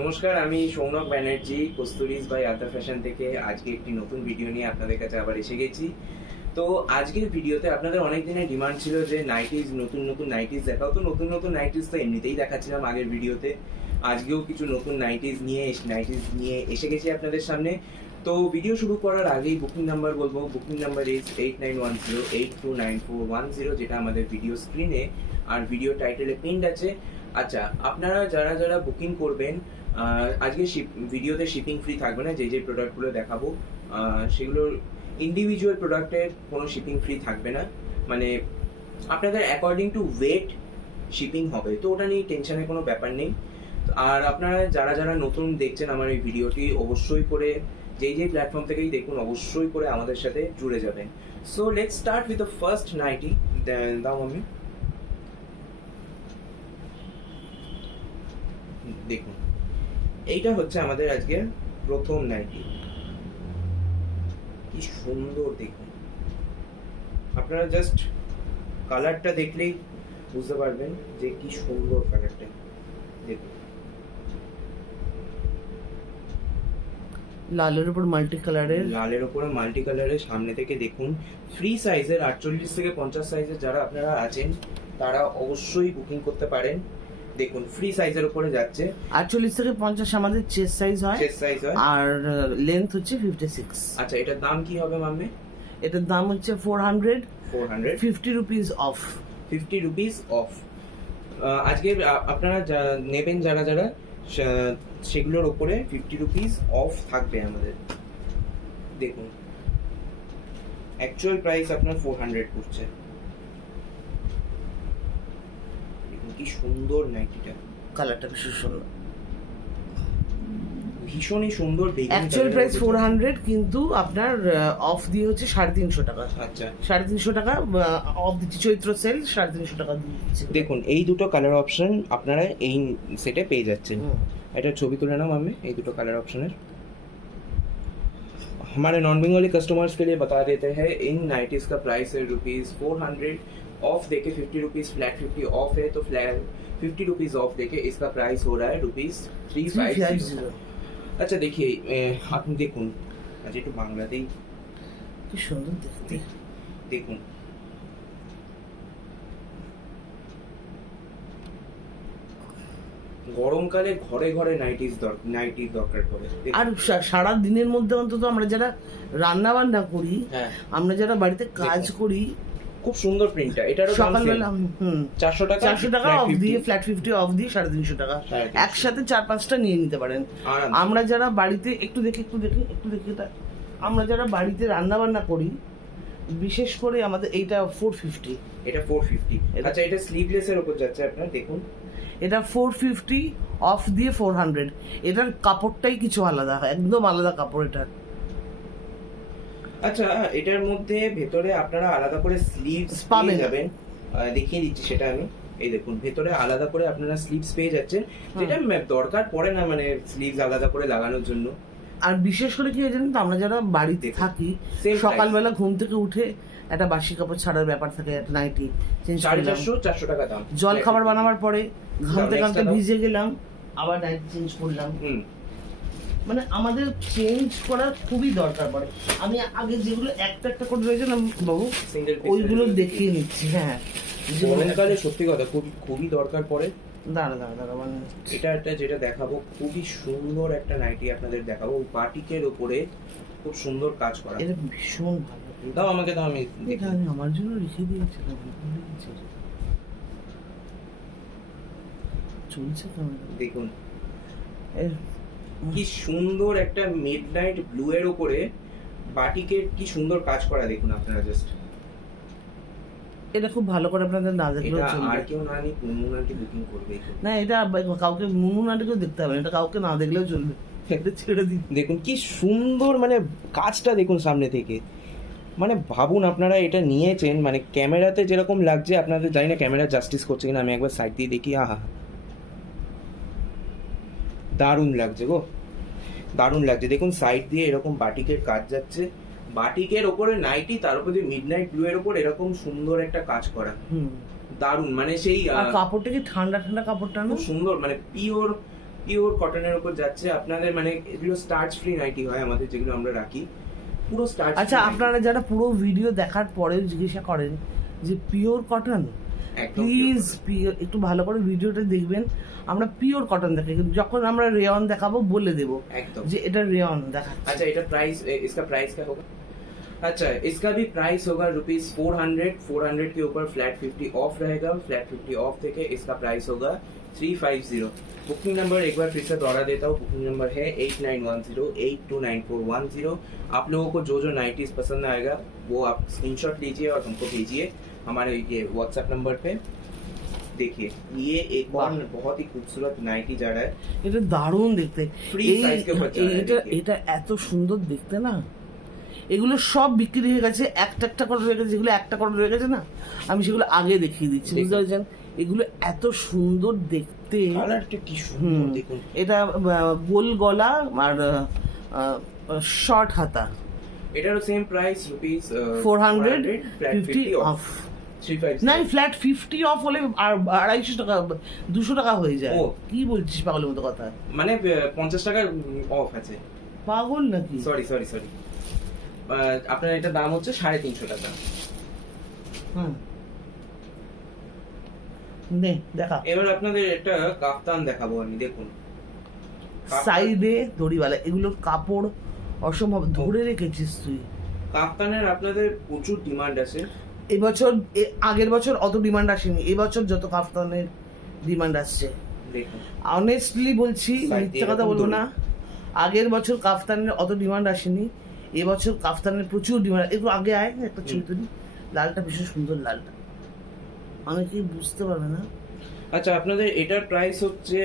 নমস্কার, আমি Sounak Banerjee কস্তুরিজ by Ata fashion থেকে আজকে একটি নতুন ভিডিও নিয়ে আপনাদের কাছে আবার এসে গেছি। তো আজকের ভিডিওতে আপনাদের অনেক দিনের ডিমান্ড ছিল যে নাইটিজ, নতুন নতুন নাইটিজ দেখাও। তো নতুন নতুন নাইটিজ তো এমনিতেই দেখাচ্ছিলাম আগের ভিডিওতে, আজকেও কিছু নতুন নাইটিজ নিয়ে এসে গেছি আপনাদের সামনে। তো ভিডিও শুরু করার আগেই বুকিং নাম্বার বলবো। বুকিং নাম্বার ইজ 8910829410, যেটা আমাদের ভিডিও স্ক্রিনে আর ভিডিও টাইটেলে পিন্ড আছে। আচ্ছা, আপনারা যারা যারা বুকিং করবেন, আজকে ভিডিওতে শিপিং ফ্রি থাকবে না। যে প্রোডাক্টগুলো দেখাবো সেগুলোর ইন্ডিভিজুয়াল প্রোডাক্টের কোনো শিপিং ফ্রি থাকবে না, মানে আপনাদের অ্যাকর্ডিং টু ওয়েট শিপিং হবে। তো ওটা নিয়ে টেনশনের কোনো ব্যাপার নেই। আর আপনারা যারা যারা নতুন দেখছেন আমার এই ভিডিওটি, অবশ্যই করে যেই প্ল্যাটফর্ম থেকেই দেখুন, অবশ্যই করে আমাদের সাথে জুড়ে যাবেন। So let's start with the first ninety. দাও আমি দেখুন, এইটা হচ্ছে আমাদের আজকে প্রথম নাইটি। কি সুন্দর দেখুন, আপনারা জাস্ট কালারটা দেখলেই বুঝতে পারবেন যে কি সুন্দর কালারটা। দেখুন, লালের উপর মাল্টি কালারের সামনে থেকে দেখুন। ফ্রি সাইজের 48 থেকে 50 সাইজের যারা আপনারা আছেন তারা অবশ্যই বুকিং করতে পারেন। দেখুন, ফ্রি সাইজের উপরে যাচ্ছে। 48 থেকে 50 আমাদের চেস্ট সাইজ হয়, আর লেন্থ হচ্ছে 56। আচ্ছা, এটার দাম কি হবে মাম্মে? এটার দাম হচ্ছে 450 রুপিস অফ। 50 rupees of. আজকে আপনারা নেবেন যারা যারা, সেগুলোর ওপরে 50 রুপিস অফ থাকবে আমাদের। দেখুন, অ্যাকচুয়াল প্রাইস আপনার 400 পড়ছে। দেখুন কি সুন্দর নাইটিটা, কালারটা বেশি সুন্দর, ভীষণই সুন্দর। অ্যাকচুয়াল প্রাইস 400, কিন্তু আপনার অফ দিয়ে হচ্ছে 350 টাকা। আচ্ছা, 350 টাকা অফ দিচ্ছি, চৈত্র সেল 350 টাকা দিচ্ছি। দেখুন এই দুটো কালার অপশন আপনারা এই সেটে পেয়ে যাচ্ছেন। এটা ছবি তুলে नाम हमें ये दुटो कलर ऑप्शन है। हमारे नॉन बंगाली कस्टमर्स के लिए बता देते हैं, इन नाइटीज का प्राइस है ₹400 ऑफ देके 50 रुपीज फ्लैट 50 ऑफ है, तो फ्लैट 50 रुपीज ऑफ देके इसका प्राइस हो रहा है ₹350। अच्छा देखिए, আপনি দেখুন, আজ একটু বাংলাতেই কি সুন্দর দেখতে। দেখুন, গরমকালে ঘরে ঘরে নাইটির দরকার পড়ে। আর সারা দিনের মধ্যে অন্তত আমরা যারা রান্না বান্না করি, আমরা যারা বাড়িতে কাজ করি, খুব সুন্দর প্রিন্টটা। এটার সকালবেলা 400 টাকা অফ দিয়ে, ফ্ল্যাট 50 অফ দিয়ে 350 টাকা একসাথে 4-5টা নিয়ে নিতে পারেন। আমরা যারা বাড়িতে একটু দেখি আমরা যারা বাড়িতে রান্না বান্না করি, বিশেষ করে আমাদের এইটা 450। এটা 450। আচ্ছা, এটা স্লিভলেস এর উপর যাচ্ছে আপনার। দেখুন, এটা 450 অফ দিয়ে 400। এটার কাপড়টাই কিছু আলাদা হয়, একদম আলাদা কাপড় এটা। আচ্ছা, এটার মধ্যে ভেতরে আপনারা আলাদা করে স্লিভস পেয়ে যাবেন। দেখিয়ে দিচ্ছি সেটা আমি। এই দেখুন, ভেতরে আলাদা করে আপনারা স্লিভস পেয়ে যাচ্ছেন, যেটা দরকার পড়ে না মানে স্লিভস আলাদা করে লাগানোর জন্য। আর বিশেষ করে কি জানেন তো, আমরা যারা বাড়িতে থাকি, সকালবেলা ঘুম থেকে উঠে একটা বাসি কাপড় ছাড়ার ব্যাপার থাকে, একটা নাইটি চেঞ্জ করলাম, 400 টাকা দাম। জল খাবার বানাবার পরে ঘামতে ঘামতে ভিজে গেলাম, আবার নাইটি চেঞ্জ করলাম। মানে আমাদের চেঞ্জ করার খুবই দরকার পড়ে। আমি আগে যেগুলো একটা একটা করে রয়েছে না বাবু, ওইগুলো দেখিয়ে নিচ্ছি। হ্যাঁ, গরমকালে সত্যি কথা খুবই দরকার পড়ে। দাঁড়া মানে এটা একটা যেটা দেখাবো, খুবই সুন্দর একটা নাইটি আপনাদের দেখাবো, বাটিকের উপরে খুব সুন্দর কাজ করা। এটা ভীষণ ভালো। দাও আমাকে, দাও আমি আমার জন্য রেখে দিয়েছিলাম। চলছে তো। দেখুন কি সুন্দর একটা মিডনাইট ব্লু এর উপরে বাটিকের কি সুন্দর কাজ করা। দেখুন আপনারা জাস্ট, এটা খুব ভালো করে আপনাদের না দেখলেও চলবে। আর কেউ না নিক, মুনমুনাটি বুকিং করবে না, এটা কাউকে মুনমুনাটিকেও দেখতে হবে না, এটা কাউকে না দেখলেও চলবে, এটা ছেড়ে দিন। দেখুন কি সুন্দর মানে কাজটা দেখুন সামনে থেকে। মানে ভাবুন, আপনারা এটা নিয়েছেন, মানে ক্যামেরাতে যেরকম লাগছে, আপনাদের জানি না ক্যামেরা জাস্টিস করছে কিনা, আমি একবার সাইড দিয়ে দেখি। আহা, দারুণ লাগছে গো, দারুণ লাগছে। দেখুন সাইড দিয়ে এরকম বাটিকের কাজ যাচ্ছে, বাটিকের ওপরে নাইটি, তার উপরে মিডনাইট ব্লু এর উপর এরকম সুন্দর একটা কাজ করা। দারুণ, মানে সেই কাপড়টা কি ঠান্ডা ঠান্ডা কাপড়টা না, খুব সুন্দর, মানে পিওর পিওর কটনের উপর যাচ্ছে আপনাদের, মানে এগুলো স্টার্চ ফ্রি নাইটি হয় আমাদের যেগুলো আমরা রাখি, পুরো স্টার্চ। আচ্ছা, আপনারা যারা পুরো ভিডিও দেখার পরেও জিজ্ঞাসা করেন যে পিওর কটন, প্লিজ একটু ভালো করে ভিডিওটা দেখবেন। আমরা পিওর কটন দেখাই, কিন্তু যখন আমরা রেয়ন দেখাবো বলে দেবো एकदम যে এটা রেয়ন দেখাচ্ছে। अच्छा, এটা प्राइस, इसका प्राइस क्या होगा? अच्छा, इसका भी प्राइस होगा ₹400। 400 के ऊपर फ्लैट 50 ऑफ रहेगा। फ्लैट 50 ऑफ थे इसका प्राइस होगा 350। बुकिंग नंबर एक बार फिर से दोहरा देता हूँ, बुकिंग नंबर है 8910829410। आप लोगों को जो जो नाइटीज पसंद आएगा वो आप स्क्रीनशॉट लीजिए और हमको भेजिए हमारे ये व्हाट्सएप नंबर पे। देखिए ये एक और बहुत ही खूबसूरत नाइटी जा रहा है, এটা দারুণ দেখতে, Free size के ऊपर जा रहा है, এটা देखिए। এটা এত সুন্দর দেখতে না। এগুলো সব বিক্রি হয়ে গেছে, একটা একটা করে রয়ে গেছে। যেগুলো একটা করে রয়ে গেছে না, আমি সেগুলো আগে দেখিয়ে দিচ্ছি, বুঝতে পারছেন? এগুলো এত সুন্দর দেখতে। কালারটা কি সুন্দর দেখুন। এটা গোল গলা আর শর্ট হাতা। এটারও সেম প্রাইস ₹450 অফ। 350। না, ফ্ল্যাট 50 অফ হলে আর 250 টাকা 200 টাকা হয়ে যায়। ও। কি বলছিস পাগলের মতো কথা? মানে 50 টাকা অফ আছে। পাগল নাকি? সরি আপনার এটা দাম হচ্ছে 350 টাকা। হুম, নে দেখা। এবার আপনাদের একটা কাফতান দেখাবো আমি, দেখুন সাইডে দড়িওয়ালা, এগুলোর কাপড় অসম্ভব, ধরে রেখেছিস তুই। কাফতানের আপনাদের প্রচুর ডিমান্ড আছে। এবছর আগের বছর অত ডিমান্ড আসেনি, এবছর যত কাফতানের ডিমান্ড আসছে। দেখুন অনেস্টলি বলছি, Side মিথ্যে দিয়ে কথা এরকম বলবো দড়ি। না, আগের বছর কাফতানের অত ডিমান্ড আসেনি, এবছর কাফতানের প্রচুর ডিমান্ড। একটু আগে আয়, একটা ছবি তুলি। লালটা ভীষণ সুন্দর, লালটা অনেকেই বুঝতে পারবে না। আচ্ছা, আপনাদের এটার প্রাইস হচ্ছে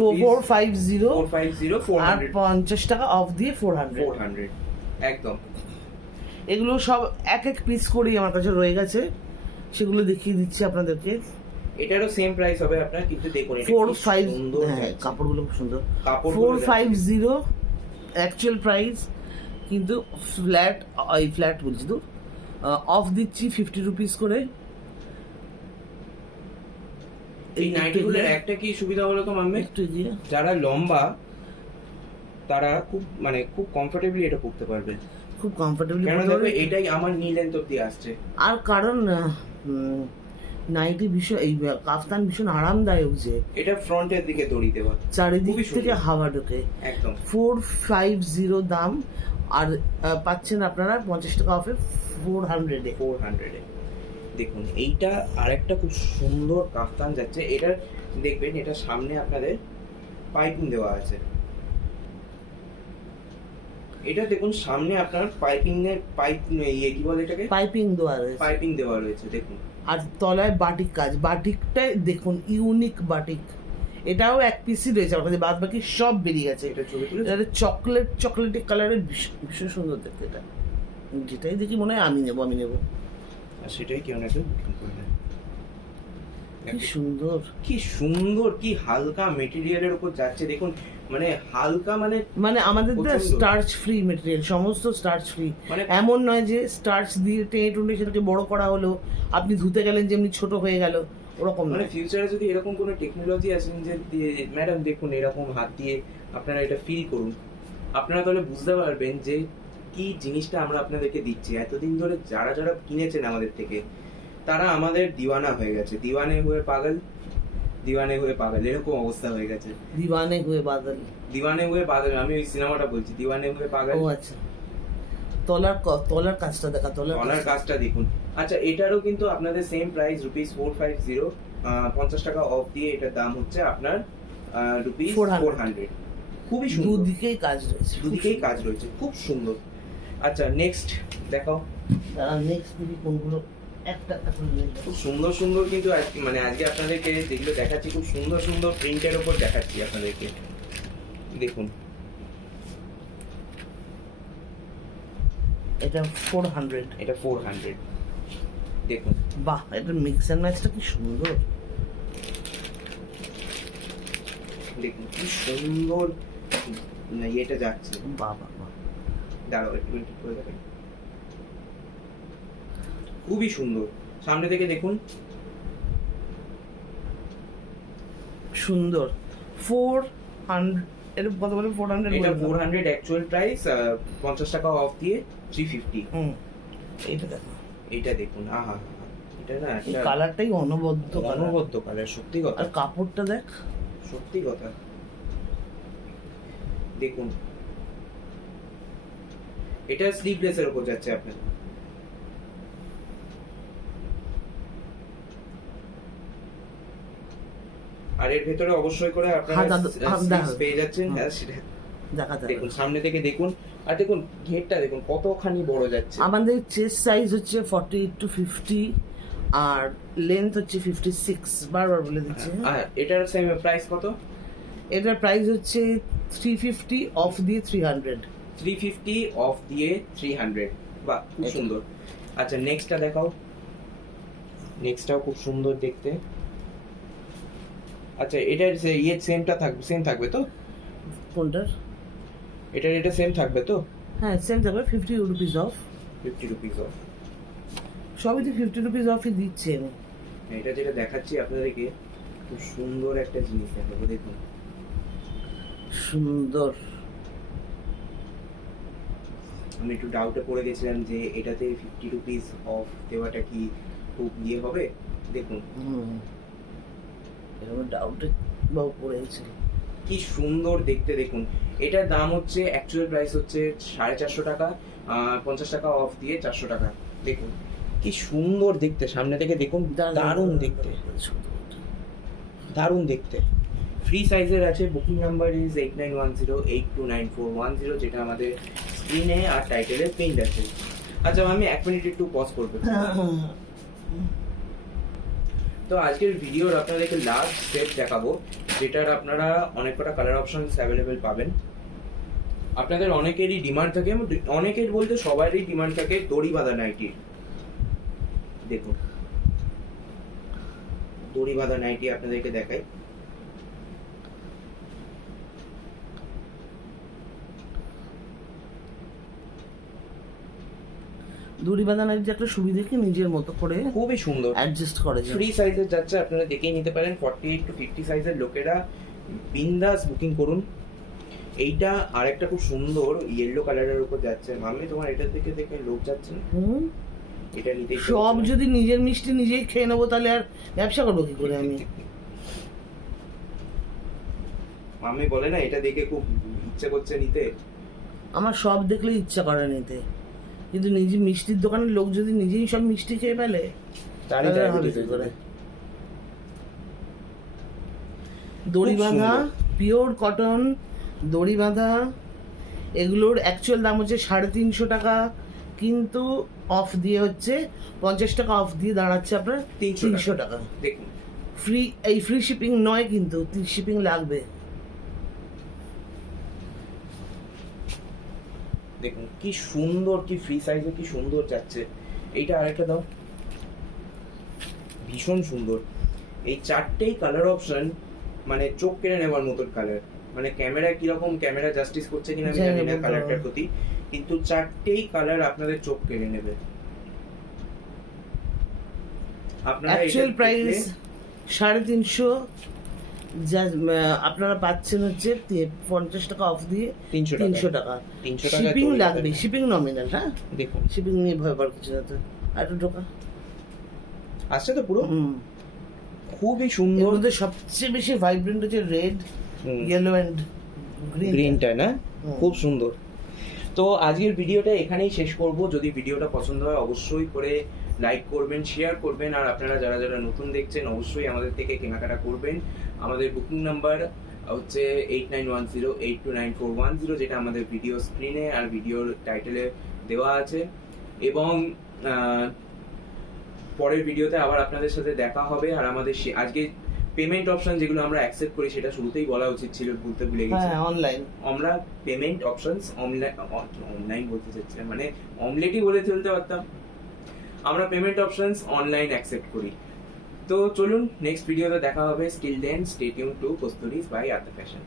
450 450 আর 400 50 টাকা অফ দিয়ে 400। 400 একদম। এগুলো সব এক এক পিস করেই আমার কাছে রয়ে গেছে, সেগুলো দেখিয়ে দিচ্ছি আপনাদেরকে। এটারও সেম প্রাইস হবে আপনার, কিন্তু দেখুন এটা কি 45, সুন্দর হ্যাঁ যাচ্ছে। কাপড়গুলো খুব সুন্দর। কাপড়গুলো 450 অ্যাকচুয়াল প্রাইস, কিন্তু ফ্ল্যাট বলছি তো, অফ দিচ্ছি 50 রুপিস করে। এই নাইটিগুলোর একটা কি সুবিধা হলো তো মাম্মি, একটু গিয়ে যারা লম্বা তারা খুব কমফোর্টেবলি এটা পরতে পারবে। খুব কমফোর্টেবলি, কেন দেখো এটাই আমার নি লেন্থ অব্দি আসছে। আর কারণ নাইটি ভীষণ, এই কাফতান ভীষণ আরামদায়ক যে এটা ফ্রন্টের দিকে দড়ি দেওয়া, চারিদিক খুবই সুন্দর। থেকে হাওয়া ঢোকে। একদম 450 দাম, আর পাচ্ছেন আপনারা 50 টাকা অফে 400 এ। 400 এ। দেখুন এইটা আরেকটা খুব সুন্দর কাফতান যাচ্ছে। এটার দেখবেন এটা সামনে আপনাদের পাইপিং দেওয়া আছে। এটা দেখুন সামনে আপনার কি বলে এটাকে, পাইপিং দেওয়া রয়েছে, পাইপিং দেওয়া রয়েছে দেখুন। আর তলায় বাটিক কাজ। বাটিকটাই দেখুন, ইউনিক বাটিক। এটাও এক পিসই রয়েছে আমাদের, বাদ বাকি সব বেরিয়ে গেছে। এটা ছবি তুলে এটা চকলেটি কালারের, ভীষণ সুন্দর দেখতে। এটা যেটাই দেখি মনে হয় আমি নেবো। আর সেটাই কেউ না কেউ বুকিং করে নেয়। কি সুন্দর, কি হালকা মেটেরিয়ালের উপর যাচ্ছে দেখুন, মানে হালকা মানে আমাদের প্রচণ্ড। স্টার্চ ফ্রি মেটেরিয়াল, সমস্ত স্টার্চ ফ্রি। মানে এমন নয় যে স্টার্চ দিয়ে টেনে টুনে সেটাকে বড় করা হলো, আপনি ধুতে গেলেন যেমনি ছোট হয়ে গেল, ওরকম মানে নয়। ফিউচারে যদি এরকম কোনো টেকনোলজি আসেন যে ম্যাডাম দেখুন এরকম হাত দিয়ে আপনারা এটা ফিল করুন, আপনারা তাহলে বুঝতে পারবেন যে কি জিনিসটা আমরা আপনাদেরকে দিচ্ছি। এতদিন ধরে যারা যারা কিনেছেন আমাদের থেকে, তারা আমাদের দিওয়ানা হয়ে গেছে, দিওয়ানে হয়ে পাগল এরকম অবস্থা হয়ে গেছে। দিওয়ানে হয়ে বাদল, আমি ওই সিনেমাটা বলছি, দিওয়ানে হয়ে পাগল। ও আচ্ছা, তলার কাজটা দেখা, তলার কাজটা দেখুন। আচ্ছা, এটারও কিন্তু আপনাদের সেম প্রাইস ₹450, 50 টাকা অফ দিয়ে এটার দাম হচ্ছে আপনার ₹400। খুবই সুন্দর, দুদিকেই কাজ রয়েছে, খুব সুন্দর। আচ্ছা নেক্সট দেখাও। নেক্সট দিকে কোনগুলো একটা একটা করে নিয়ে যাবো। খুব সুন্দর কিন্তু আজকে আপনাদেরকে যেগুলো দেখাচ্ছি খুব সুন্দর প্রিন্টের উপর দেখাচ্ছি আপনাদেরকে। দেখুন এটা 400। এটা 400। দেখুন বাহ, এটা মিক্স এন্ড ম্যাচটা কি সুন্দর। দেখুন কি সুন্দর এটা যাচ্ছে। বাহ, দাঁড়াও একটু করে দেখাই। খুবই সুন্দর, সামনে থেকে দেখুন। সুন্দর। 100 এর কত বলে 400 এটা 400 অ্যাকচুয়াল প্রাইস, 50 টাকা অফ দিয়ে 350। এইটা দেখো, এইটা দেখুন, আহা এটা না এই একটা কালারটাই অনবদ্য কালার, অনবদ্য কালার, সত্যি কথা, আর কাপড়টা দেখ, সত্যি কথা। দেখুন এটা স্লিভলেস এর উপর যাচ্ছে আপনার। আর এর ভেতরে অবশ্যই করে আপনারা স্লিভস পেয়ে যাচ্ছেন। হ্যাঁ সেটা দেখাতে দেখুন, সামনে থেকে দেখুন, আর দেখুন ঘেরটা দেখুন কতখানি বড় যাচ্ছে। আমাদের চেস্ট সাইজ হচ্ছে 48 to 50 আর লেন্থ হচ্ছে 56, বারবার বলে দিচ্ছি। আর এটার সেম প্রাইস কত? এটার প্রাইস হচ্ছে 350 অফ দিয়ে 300। 350 অফ দিয়ে 300। বাহ, খুব সুন্দর। আচ্ছা নেক্সটটা দেখাও। নেক্সটটাও খুব সুন্দর দেখতে। আচ্ছা এটার ইয়ে সেমটা থাকবে, সেম থাকবে তো? কোনটার? এটার এটা সেম থাকবে তো? হ্যাঁ সেম থাকবে, 50 রুপিস অফ। 50 rupees of. সবই তো 50 রুপিস অফই দিচ্ছে আমি। এটা যেটা দেখাচ্ছি আপনাদেরকে, খুব সুন্দর একটা জিনিস দেখাবো, দেখুন সুন্দর। আমি একটু ডাউটে পড়ে গেছিলাম যে এটাতে 50 রুপিস অফ দেওয়াটা কি খুব ইয়ে হবে। দেখুন এরকম ডাউটে বাবু পড়ে গেছিল। কি সুন্দর দেখতে দেখুন। এটার দাম হচ্ছে অ্যাকচুয়াল প্রাইস হচ্ছে 450 টাকা, 50 টাকা অফ দিয়ে 400 টাকা। দেখুন কি সুন্দর দেখতে, সামনে থেকে দেখুন, দারুণ দেখতে, দারুণ দেখতে। ফ্রি সাইজের আছে। বুকিং নাম্বার ইজ 8910829410, যেটা আমাদের স্ক্রিনে আর টাইটেলে পেইন্ট আছে। আচ্ছা আমি 1 মিনিট একটু পজ করবো। তো আজকের ভিডিওর আপনাদেরকে লাস্ট সেট দেখাবো, যেটার আপনারা অনেক কটা কালার অপশনস অ্যাভেলেবেল পাবেন। আপনাদের অনেকেরই ডিমান্ড থাকে, অনেকের বলতে সবারই ডিমান্ড থাকে দড়ি বাঁধা নাইটি। দেখুন দড়ি বাঁধা নাইটি আপনাদেরকে দেখাই। দড়ি বাঁধানোর যে একটা সুবিধা কি নিজের মতো করে খুবই সুন্দর অ্যাডজাস্ট করে যায়। ফ্রি সাইজের যাচ্ছে, আপনারা দেখেই নিতে পারেন। 48 to 50 সাইজের লোকেরা বিন্দাস বুকিং করুন। এইটা আরেকটা খুব সুন্দর ইয়েলো কালারের উপর যাচ্ছে। মাম্মি তোমার এটা দেখে দেখে লোক যাচ্ছে না? এটা নিতে সব যদি নিজের মিষ্টি নিজেই খেয়ে নেবো তাহলে আর ব্যবসা করবো কি করে আমি? মাম্মি বলে না এটা দেখে খুব ইচ্ছে করছে নিতে। আমার সব দেখলে ইচ্ছা করে নিতে, কিন্তু নিজে মিষ্টির দোকানের লোক যদি নিজেই সব মিষ্টি খেয়ে ফেলে তাহলে হবে কি করে? দড়ি বাঁধা পিওর কটন দড়ি বাঁধা, এগুলোর অ্যাকচুয়াল দাম হচ্ছে 350 টাকা, কিন্তু অফ দিয়ে হচ্ছে 50 টাকা অফ দিয়ে দাঁড়াচ্ছে আপনার 300 টাকা। দেখুন ফ্রি, এই ফ্রি শিপিং নয় কিন্তু শিপিং লাগবে। দেখুন কি সুন্দর, কি ফ্রি সাইজে কি সুন্দর যাচ্ছে। এইটা আরেকটা দাও, ভীষণ সুন্দর। এই চারটেই কালার অপশন মানে চোখ কেড়ে নেওয়ার মতন কালার। মানে ক্যামেরা কিরকম, ক্যামেরা জাস্টিস করছে কিনা আমি জানি না কালারটার প্রতি, কিন্তু চারটেই কালার আপনাদের চোখ কেড়ে নেবে। আপনারা অ্যাকচুয়াল প্রাইস 350, আপনারা পাচ্ছেন হচ্ছে 50 টাকা অফ দিয়ে 300 টাকা। শিপিং লাগবে, শিপিং নমিনাল। হ্যাঁ দেখুন শিপিং নিয়ে ভয় পাওয়ার কিছু না। তো আর টাকা আসছে তো পুরো। খুবই সুন্দর। ওদের সবচেয়ে বেশি ভাইব্রেন্ট হচ্ছে রেড, ইয়েলো এন্ড গ্রিনটা না, খুব সুন্দর। তো আজকের ভিডিওটা এখানেই শেষ করব। যদি ভিডিওটা পছন্দ হয় অবশ্যই করে লাইক করবেন, শেয়ার করবেন, আর আপনারা যারা যারা নতুন দেখছেন অবশ্যই আমাদের থেকে কেনাকাটা করবেন। আমাদের বুকিং নাম্বার হচ্ছে 8910829410, যেটা আমাদের ভিডিও স্ক্রিনে আর ভিডিওর টাইটেলে দেওয়া আছে। এবং পরের ভিডিওতে আবার আপনাদের সাথে দেখা হবে। আর আমাদের আজকে পেমেন্ট অপশন যেগুলো আমরা অ্যাকসেপ্ট করি সেটা শুরুতেই বলা উচিত ছিল, বলতে ভুলে গেছি। অনলাইন আমরা পেমেন্ট অপশনস অনলাইন বলতে চাচ্ছিলাম, মানে অমলেটই বলে চলতে পারতাম। আমরা পেমেন্ট অপশনস অনলাইন অ্যাকসেপ্ট করি। তো চলুন নেক্সট ভিডিওতে দেখা হবে। Still then stay tuned to Kasturi's by Ata fashion.